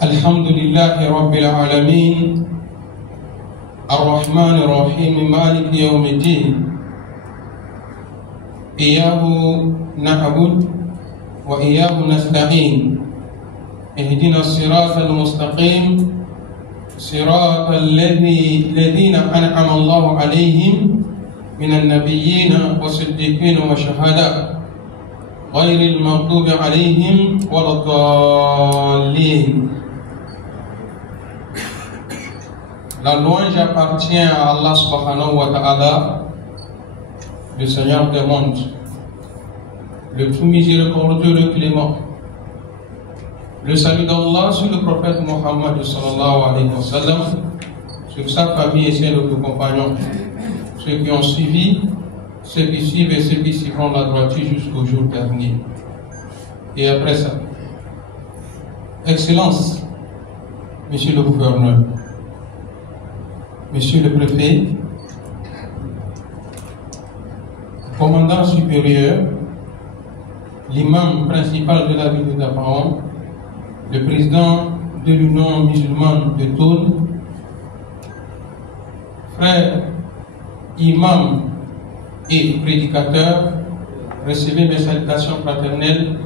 الحمد لله رب العالمين الرحمن الرحيم مالك يوم الدين إياه نعبد وإياه نستعين اهدنا الصراط المستقيم صراط الذين أنعم الله عليهم من النبيين والصديقين والشهداء غير المغضوب عليهم ولا الضالين. La louange appartient à Allah subhanahu wa ta'ala, le Seigneur des mondes, le tout miséricordieux, le clément. Le salut d'Allah sur le prophète Mohammed sallallahu alayhi wa sallam, sur sa famille et ses compagnons, ceux qui ont suivi, ceux qui suivent et ceux qui suivront la droiture jusqu'au jour dernier. Et après ça, Excellence, Monsieur le gouverneur, Monsieur le préfet, commandant supérieur, l'imam principal de la ville de Dapaon, le président de l'Union musulmane de Thône, frère, imam et prédicateur, recevez mes salutations fraternelles,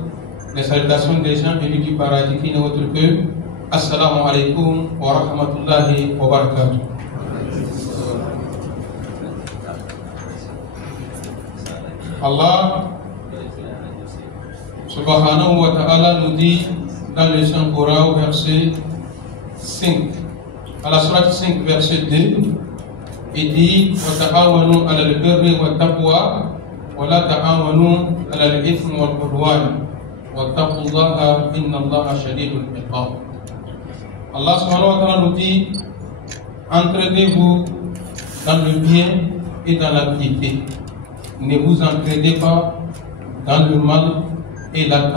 les salutations des gens élus du paradis qui n'est autre que Assalamu alaikum wa rahmatullahi wa barakatuh. Allah subhanahu wa ta'ala nous dit dans le Saint-Coran, verset 5, à la sourate 5, verset 2, il dit وَتَعَاوَنُوا عَلَى الْبِرِّ وَالتَّقْوَى وَلَا تَعَاوَنُوا عَلَى الْإِثْمِ وَالْعُدْوَانِ وَاتَّقُوا اللَّهَ إِنَّ اللَّهَ شَدِيدُ الْعِقَابِ. Allah subhanahu wa ta'ala nous dit, entraidez-vous dans le bien et dans la piété. Ne vous entraidez pas dans le mal et la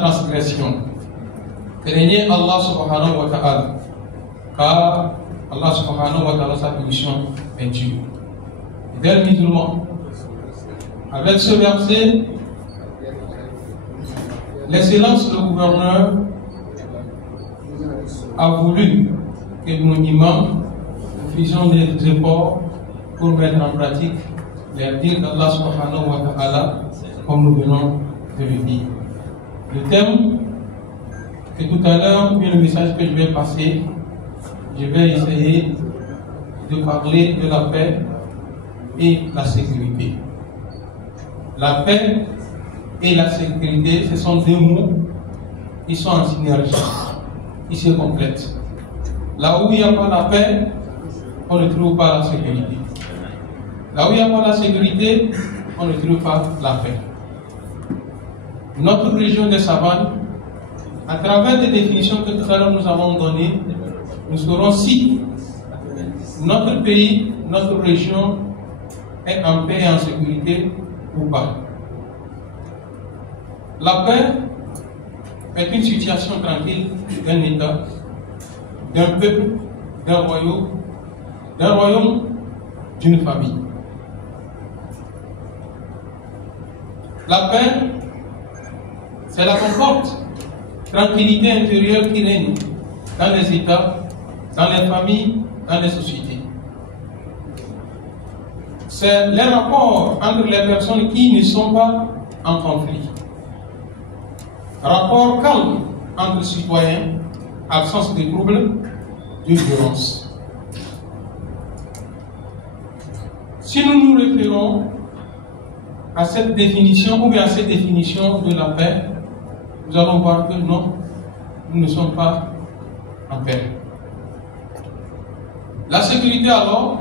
transgression. Craignez Allah subhanahu wa ta'ala, car Allah subhanahu wa ta'ala, sa punition est dure. Fidèles musulmans, avec ce verset, l'excellence, le gouverneur, a voulu que nous imams faisions des efforts pour mettre en pratique les dires d'Allah subhanahu wa ta'ala, comme nous venons de le dire. Le thème que tout à l'heure, puis le message que je vais passer, je vais essayer de parler de la paix et la sécurité. La paix et la sécurité, ce sont deux mots qui sont en synergie, qui se complètent. Là où il n'y a pas la paix, on ne trouve pas la sécurité. Là où il n'y a pas la sécurité, on ne trouve pas la paix. Notre région des savanes, à travers des définitions que tout à l'heure nous avons données, nous saurons si notre pays, notre région est en paix et en sécurité ou pas. La paix est une situation tranquille d'un État, d'un peuple, d'un royaume, d'une famille. La paix, c'est la concorde, tranquillité intérieure qui règne dans les États, dans les familles, dans les sociétés. C'est les rapports entre les personnes qui ne sont pas en conflit. Rapport calme entre citoyens, absence de troubles, de violence. Si nous nous référons à cette définition ou bien à cette définition de la paix, nous allons voir que non, nous ne sommes pas en paix. La sécurité alors,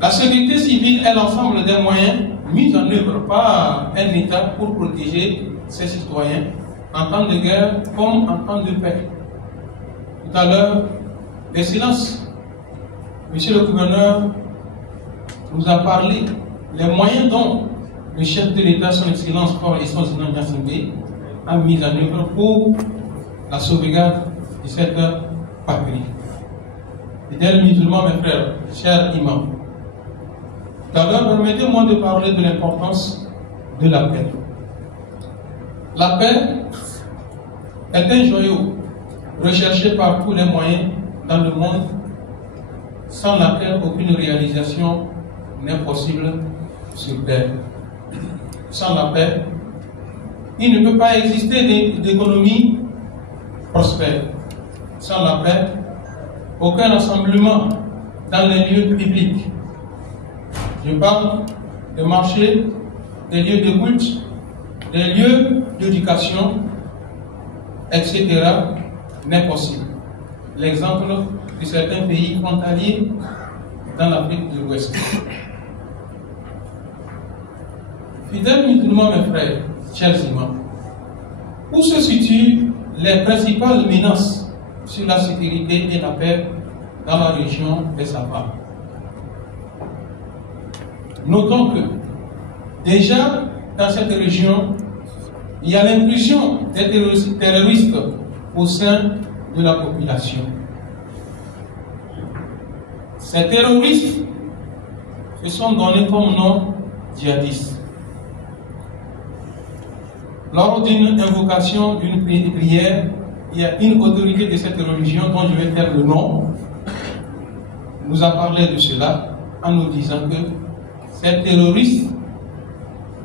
la sécurité civile est l'ensemble des moyens mis en œuvre par un État pour protéger ses citoyens en temps de guerre comme en temps de paix. Tout à l'heure, l'excellence, Monsieur le gouverneur, nous a parlé les moyens dont le chef de l'État, son Excellence Fort et son Sénat Yassindé, a mis en œuvre pour la sauvegarde de cette patrie. Fidèles musulmans, mes frères, chers imams, d'abord permettez-moi de parler de l'importance de la paix. La paix est un joyau recherché par tous les moyens dans le monde, sans laquelle aucune réalisation n'est possible sur terre. Sans la paix, il ne peut pas exister d'économie prospère. Sans la paix, aucun rassemblement dans les lieux publics. Je parle de marchés, des lieux de culte, des lieux d'éducation, etc. n'est possible. L'exemple de certains pays frontaliers dans l'Afrique de l'Ouest. Fidèles musulmans, mes frères, chers imams, où se situent les principales menaces sur la sécurité et la paix dans la région des Sahara? Notons que déjà dans cette région, il y a l'intrusion des terroristes au sein de la population. Ces terroristes se sont donnés comme nom djihadistes. Lors d'une invocation d'une prière, il y a une autorité de cette religion dont je vais faire le nom, nous a parlé de cela en nous disant que ces terroristes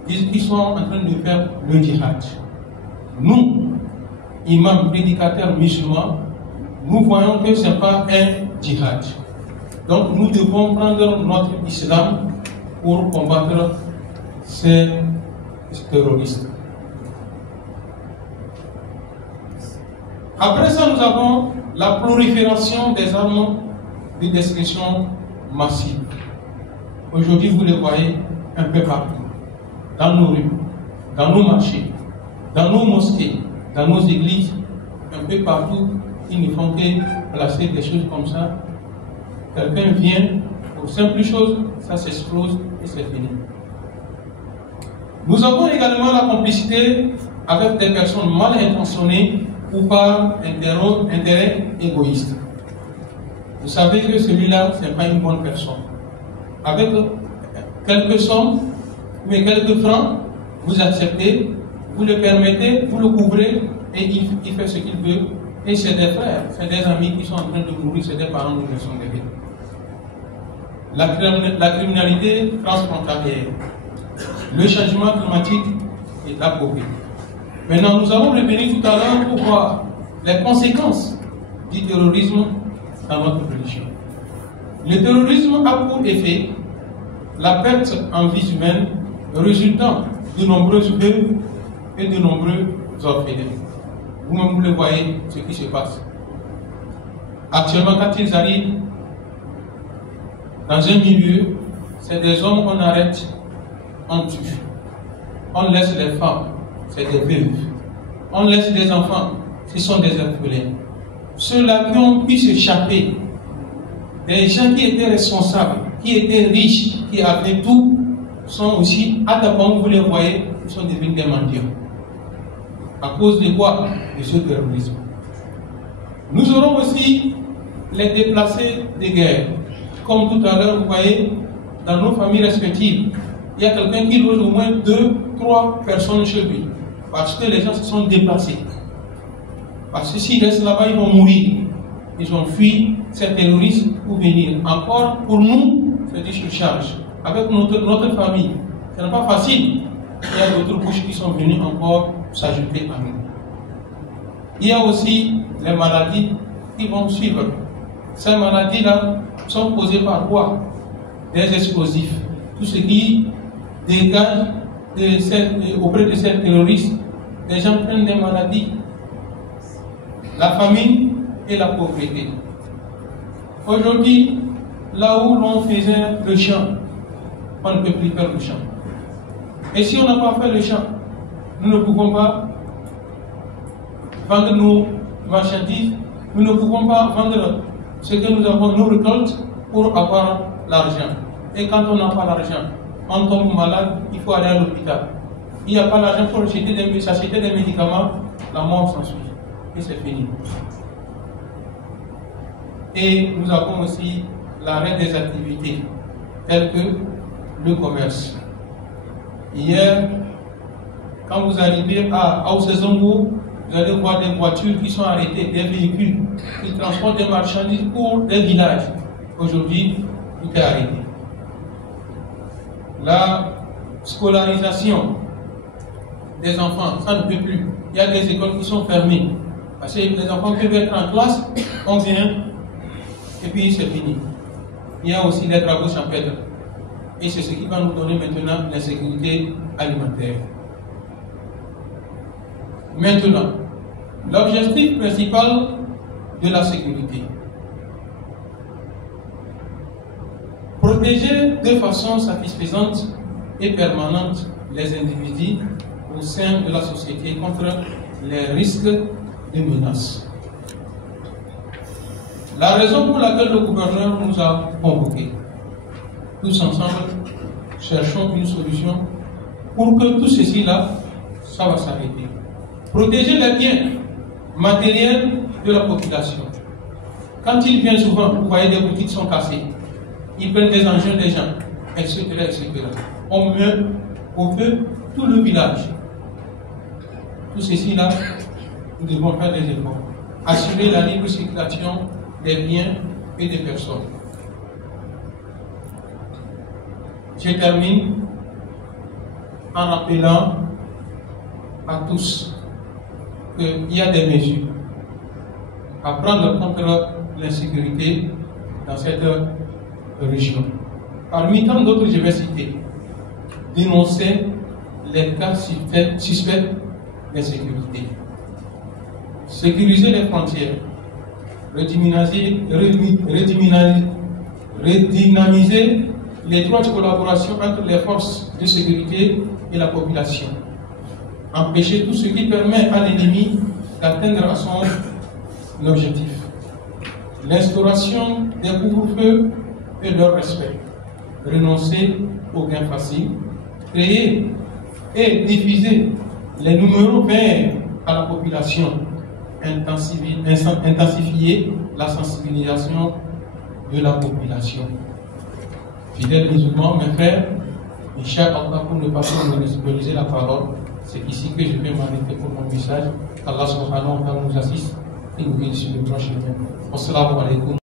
disent qu'ils sont en train de faire le djihad. Nous, imams, prédicateurs musulmans, nous voyons que ce n'est pas un djihad. Donc nous devons prendre notre islam pour combattre ces terroristes. Après ça, nous avons la prolifération des armes de destruction massive. Aujourd'hui, vous les voyez un peu partout, dans nos rues, dans nos marchés, dans nos mosquées, dans nos églises, un peu partout. Ils ne font que placer des choses comme ça. Quelqu'un vient, pour simple chose, ça s'explose et c'est fini. Nous avons également la complicité avec des personnes mal intentionnées ou par intérêt égoïste. Vous savez que celui-là, ce n'est pas une bonne personne. Avec quelques sommes, mais quelques francs, vous acceptez, vous le permettez, vous le couvrez, et il fait ce qu'il veut. Et c'est des frères, c'est des amis qui sont en train de mourir, c'est des parents qui sont derrière. La criminalité transfrontalière, le changement climatique et la pauvreté. Maintenant, nous allons revenir tout à l'heure pour voir les conséquences du terrorisme dans notre religion. Le terrorisme a pour effet la perte en vie humaine résultant de nombreuses veuves et de nombreux orphelins. Vous-même, vous le voyez, ce qui se passe. Actuellement, quand ils arrivent dans un milieu, c'est des hommes qu'on arrête, on tue. On laisse les femmes, c'est des veuves. On laisse des enfants, ce sont des orphelins. Ceux-là qui ont pu s'échapper, des gens qui étaient responsables, qui étaient riches, qui avaient tout, sont aussi, à d'abord, vous les voyez, ils sont devenus des mendiants. À cause de quoi? De ce terrorisme. Nous aurons aussi les déplacés de guerre. Comme tout à l'heure, vous voyez, dans nos familles respectives, il y a quelqu'un qui loge au moins 2, 3 personnes chez lui. Parce que les gens se sont déplacés. Parce que s'ils restent là-bas, ils vont mourir. Ils ont fui ces terroristes pour venir. Encore, pour nous, c'est du surcharge. Avec notre famille, ce n'est pas facile. Il y a d'autres couches qui sont venues encore s'ajouter à nous. Il y a aussi les maladies qui vont suivre. Ces maladies-là sont causées par quoi? Des explosifs. Tout ce qui dégage auprès de ces terroristes, les gens prennent des maladies. La famine et la pauvreté. Aujourd'hui, là où l'on faisait le champ, on ne peut plus faire le champ. Et si on n'a pas fait le champ, nous ne pouvons pas vendre nos marchandises, nous ne pouvons pas vendre ce que nous avons, nos récoltes, pour avoir l'argent. Et quand on n'a pas l'argent, on tombe malade, il faut aller à l'hôpital. Il n'y a pas l'argent pour s'acheter des médicaments, la mort s'ensuit. Et c'est fini. Et nous avons aussi l'arrêt des activités, telles que le commerce. Hier, Quand vous arrivez à Aoussezongo, vous allez voir des voitures qui sont arrêtées, des véhicules qui transportent des marchandises pour des villages. Aujourd'hui, tout est arrêté. La scolarisation des enfants, ça ne peut plus. Il y a des écoles qui sont fermées. Parce que les enfants peuvent être en classe, on vient, et puis c'est fini. Il y a aussi les travaux champêtres. Et c'est ce qui va nous donner maintenant la sécurité alimentaire. Maintenant, l'objectif principal de la sécurité. Protéger de façon satisfaisante et permanente les individus au sein de la société contre les risques de menaces. La raison pour laquelle le gouverneur nous a convoqués, tous ensemble, cherchons une solution pour que tout ceci-là, ça va s'arrêter. Protéger les biens matériels de la population. Quand il vient souvent, vous voyez des boutiques sont cassées. Ils prennent des engins des gens, etc., etc. On met au feu tout le village. Tout ceci-là, nous devons faire des efforts. Assurer la libre circulation des biens et des personnes. Je termine en appelant à tous qu'il y a des mesures à prendre contre l'insécurité dans cette région. Parmi tant d'autres, je vais citer: dénoncer les cas suspects d'insécurité, sécuriser les frontières, redynamiser l'étroite collaboration entre les forces de sécurité et la population, empêcher tout ce qui permet à l'ennemi d'atteindre à son objectif, l'instauration des couvre-feux et leur respect, renoncer aux gains faciles, créer et diffuser les numéros verts à la population, intensifier la sensibilisation de la population. Fidèles musulmans, mes frères, Inch'Allah, pour ne pas monopoliser la parole, c'est ici que je vais m'arrêter pour mon message. Allah subhanahu wa ta'ala nous assiste et nous guide sur le droit chemin. Assalamu alaikum.